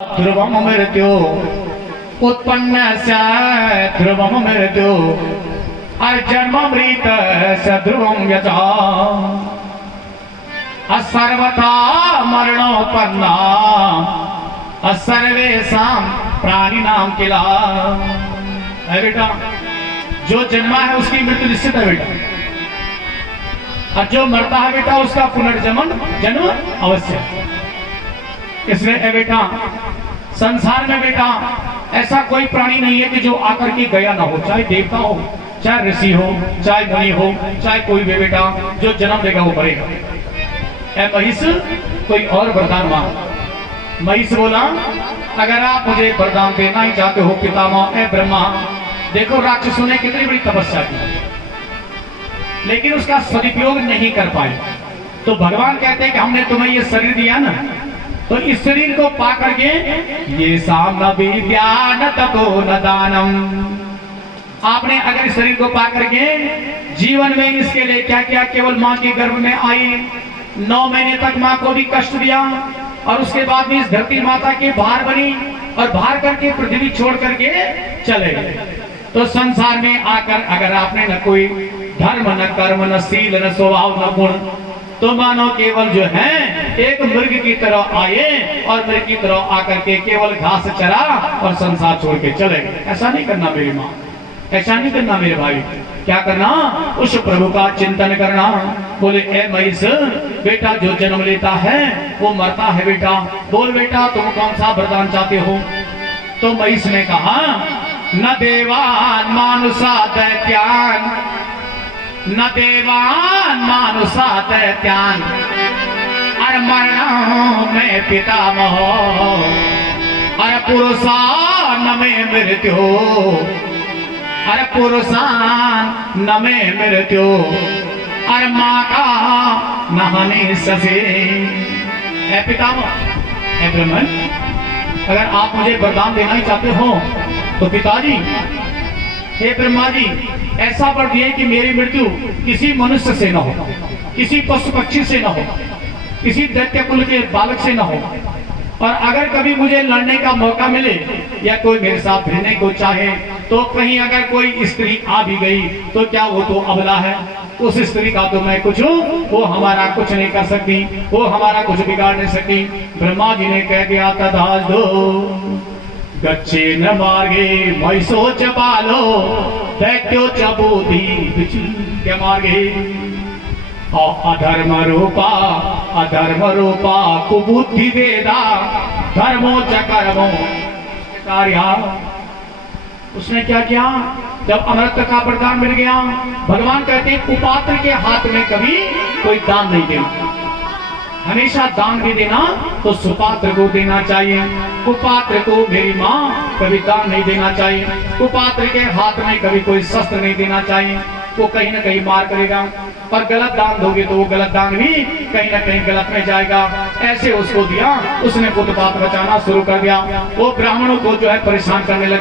ध्रुवम मृत्यु उत्पन्न ध्रुवम मृत्यु अर्जन्ममृत ध्रुवम यथा सर्वथा मरणोत्पन्ना सर्वेषां प्राणिनां किला। है बेटा, जो जन्मा है उसकी मृत्यु निश्चित है बेटा, और जो मरता है बेटा उसका पुनर्जन्म अवश्य। इसलिए है बेटा, संसार में बेटा ऐसा कोई प्राणी नहीं है कि जो आकर के गया ना हो, चाहे देवता हो, चाहे ऋषि हो, चाहे मुनि हो, चाहे कोई भी बेटा जो जन्म देगा वो मरेगा। ऐ महिष कोई और वरदान मांग। महिष बोला, अगर आप मुझे वरदान देना ही चाहते हो पितामह, ऐ ब्रह्मा, देखो राक्षसों ने कितनी बड़ी तपस्या की लेकिन उसका सदुपयोग नहीं कर पाए, तो भगवान कहते हैं कि हमने तुम्हें ये शरीर दिया ना, तो इस शरीर को पा करके ये सामना विद्यान ततो न दानम, आपने अगर इस शरीर को पा करके जीवन में इसके लिए क्या किया, केवल माँ के गर्भ में आई, 9 महीने तक माँ को भी कष्ट दिया, और उसके बाद भी इस धरती माता की भार बनी और भार करके पृथ्वी छोड़ करके चले गए। तो संसार में आकर अगर आपने न कोई धर्म, न कर्म, न शील, न स्वभाव, न गुण, तो मानो केवल जो है एक मृग की तरह आए और मृग की तरह आकर के केवल घास चरा और संसार छोड़ के चले गए। ऐसा नहीं करना मेरी माँ, ऐसा नहीं करना मेरे भाई। क्या करना? उस प्रभु का चिंतन करना। बोले, ए महिष बेटा, जो जन्म लेता है वो मरता है बेटा, बोल बेटा तुम कौन सा वरदान चाहते हो? तो महिष ने कहा, न देवान मानुषा दैत्यान, न देवान मानुषा दैत्यान, अरे मरण में पितामह, अरे पुरुषान न में मृत्यु, अरे पुरुषान न में मृत्यु, अरे माँ का नहाने ससे। है पितामह, है ब्रह्मन, अगर आप मुझे वरदान देना ही चाहते हो तो पिताजी, हे ब्रह्मा जी, ऐसा वर दिए कि मेरी मृत्यु किसी मनुष्य से न हो, किसी पशु पक्षी से न हो, किसी दैत्य कुल के बालक से न हो, और अगर कभी मुझे लड़ने का मौका मिले या कोई मेरे साथ भिड़ने को चाहे, तो कहीं अगर कोई स्त्री आ भी गई तो क्या वो तो अबला है, उस स्त्री का तो मैं कुछ हूँ, वो हमारा कुछ नहीं कर सकती, वो हमारा कुछ बिगाड़ नहीं सकती। ब्रह्मा जी ने कह दिया, तथास्तु गच्छे न मार्गे महिषो च बालो दैत्यो च बुद्धि विचिन्त्य मार्गे, अधर्म रूपा कुबुद्धि वेदा धर्मो च कर्मो कार्या। उसने क्या किया? जब अमृत का वरदान मिल गया, भगवान कहते हैं कुपात्र के हाथ में कभी कोई दान नहीं देना, हमेशा दान भी देना तो सुपात्र को देना चाहिए। कुपात्र को मेरी माँ कभी दान नहीं देना चाहिए, कुपात्र के हाथ में कभी कोई शस्त्र नहीं देना चाहिए, वो कहीं ना कहीं मार करेगा, और गलत दान दोगे तो वो गलत दान भी कहीं ना कहीं गलत में जाएगा। ऐसे उसको दिया, उसने बुद्ध बात बचाना शुरू कर दिया, वो ब्राह्मणों को जो है परेशान करने लगे।